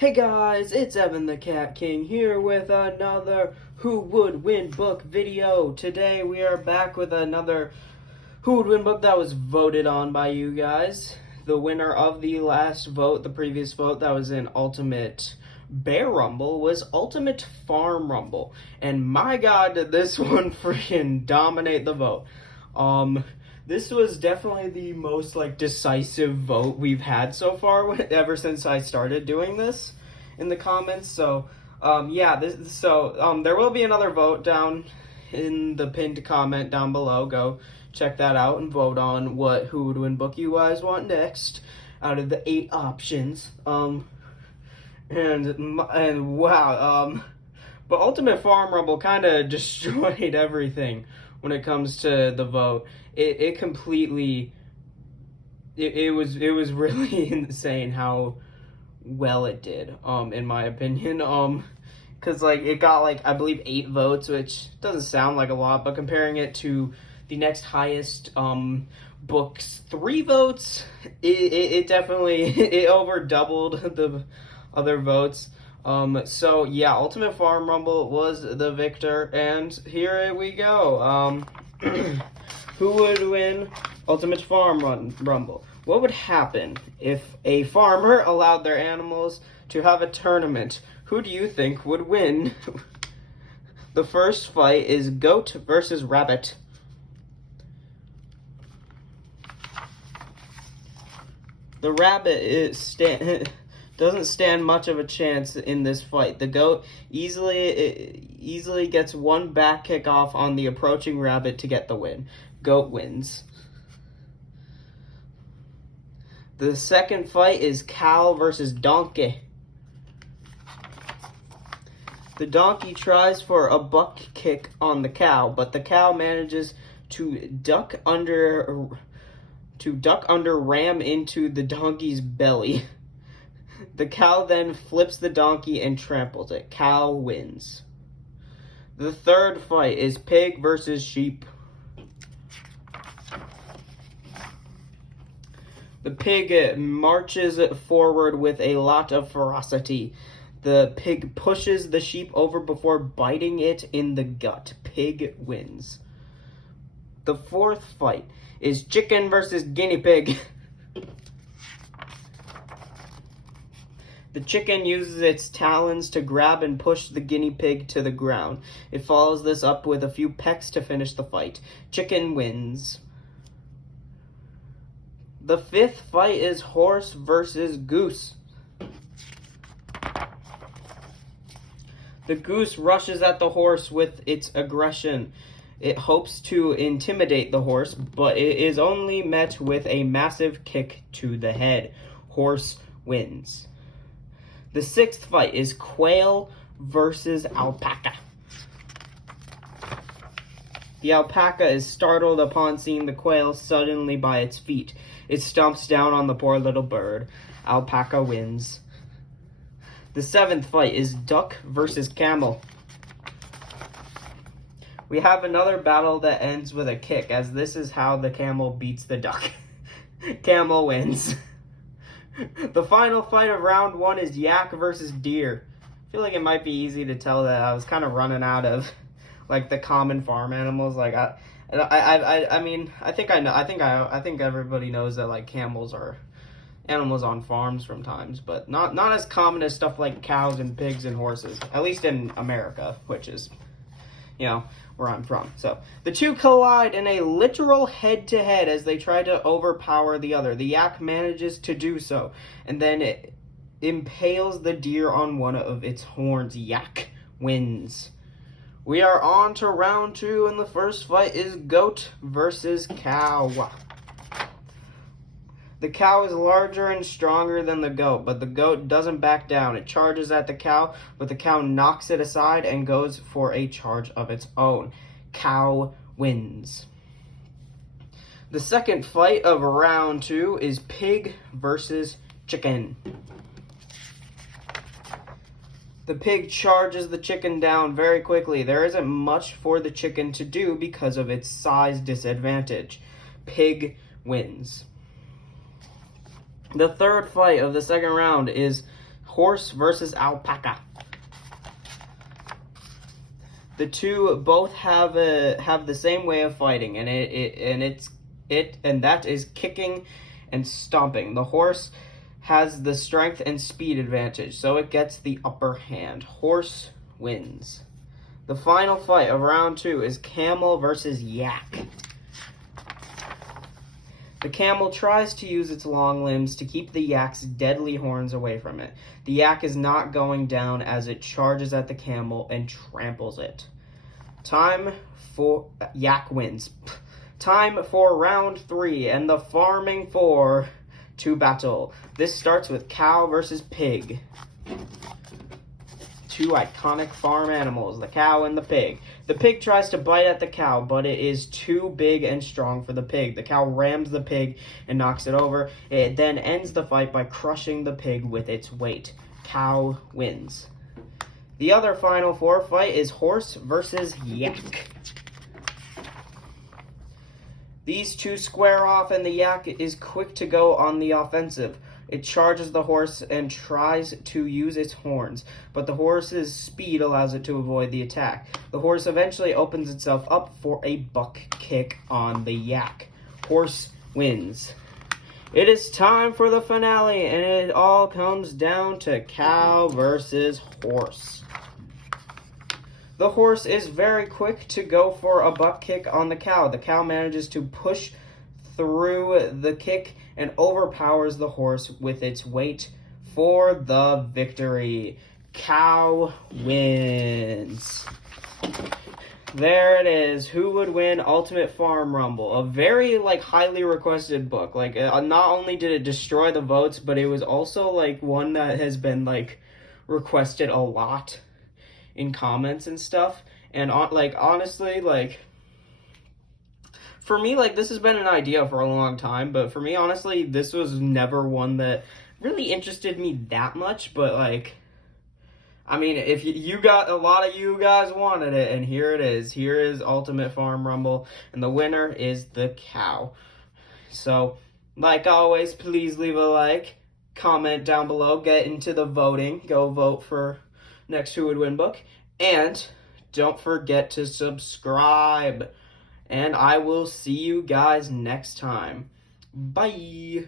Hey guys, it's Evan the Cat King here with another Who Would Win book video. Today we are back with another Who Would Win book that was voted on by you guys. The winner of the last vote, the previous vote that was in Ultimate Bear Rumble, was Ultimate Farm Rumble. And my god, did this one freaking dominate the vote. This was definitely the most decisive vote we've had so far ever since I started doing this in the comments. So there will be another vote down in the pinned comment down below. Go check that out and vote on Who Would Win book you guys want next out of the 8 options. But Ultimate Farm Rumble kind of destroyed everything when it comes to the vote. It completely, it was really insane how well it did, in my opinion. Because it got I believe 8 votes, which doesn't sound like a lot, but comparing it to the next highest book's 3 votes, it definitely it over doubled the other votes. So yeah, Ultimate Farm Rumble was the victor, and here we go. Who would win Ultimate Farm Rumble? What would happen if a farmer allowed their animals to have a tournament? Who do you think would win? The first fight is goat versus rabbit. The rabbit doesn't stand much of a chance in this fight. The goat easily gets one back kick off on the approaching rabbit to get the win. Goat wins. The second fight is cow versus donkey. The donkey tries for a buck kick on the cow, but the cow manages to duck under ram into the donkey's belly. The cow then flips the donkey and tramples it. Cow wins. The third fight is pig versus sheep. The pig marches forward with a lot of ferocity. The pig pushes the sheep over before biting it in the gut. Pig wins. The fourth fight is chicken versus guinea pig. The chicken uses its talons to grab and push the guinea pig to the ground. It follows this up with a few pecks to finish the fight. Chicken wins. The fifth fight is horse versus goose. The goose rushes at the horse with its aggression. It hopes to intimidate the horse, but it is only met with a massive kick to the head. Horse wins. The sixth fight is quail versus alpaca. The alpaca is startled upon seeing the quail suddenly by its feet. It stomps down on the poor little bird. Alpaca wins. The seventh fight is duck versus camel. We have another battle that ends with a kick, as this is how the camel beats the duck. Camel wins. The final fight of round 1 is yak versus deer. I feel like it might be easy to tell that I was kind of running out of the common farm animals. I think everybody knows that camels are animals on farms from times, but not as common as stuff like cows and pigs and horses, at least in America, which is, where I'm from. So the two collide in a literal head-to-head as they try to overpower the other. The yak manages to do so, and then it impales the deer on one of its horns. Yak wins. We are on to round 2, and the first fight is goat versus cow. The cow is larger and stronger than the goat, but the goat doesn't back down. It charges at the cow, but the cow knocks it aside and goes for a charge of its own. Cow wins. The second fight of round 2 is pig versus chicken. The pig charges the chicken down very quickly. There isn't much for the chicken to do because of its size disadvantage. Pig wins. The third fight of the second round is Horse versus alpaca. The two both have the same way of fighting, and that is kicking and stomping. The horse has the strength and speed advantage, so it gets the upper hand. Horse wins. The final fight of round 2 is camel versus yak. The camel tries to use its long limbs to keep the yak's deadly horns away from it. The yak is not going down as it charges at the camel and tramples it. Yak wins. Time for round 3 and the farming for to battle. This starts with cow versus pig. Two iconic farm animals, the cow and the pig. The pig tries to bite at the cow, but it is too big and strong for the pig. The cow rams the pig and knocks it over. It then ends the fight by crushing the pig with its weight. Cow wins. The other final 4 fight is horse versus yak. These two square off, and the yak is quick to go on the offensive. It charges the horse and tries to use its horns, but the horse's speed allows it to avoid the attack. The horse eventually opens itself up for a buck kick on the yak. Horse wins. It is time for the finale, and it all comes down to cow versus horse. The horse is very quick to go for a butt kick on the cow. The cow manages to push through the kick and overpowers the horse with its weight for the victory. Cow wins. There it is. Who would win Ultimate Farm Rumble? A very highly requested book. Not only did it destroy the votes, but it was also one that has been requested a lot in comments and stuff. And honestly, for me, this has been an idea for a long time, but for me, honestly, this was never one that really interested me that much. But I mean, if you got, a lot of you guys wanted it, and here it is. Here is Ultimate Farm Rumble, and the winner is the cow. So, like always, please leave a like, comment down below, get into the voting, go vote for next Who Would Win book, and don't forget to subscribe. And I will see you guys next time. Bye!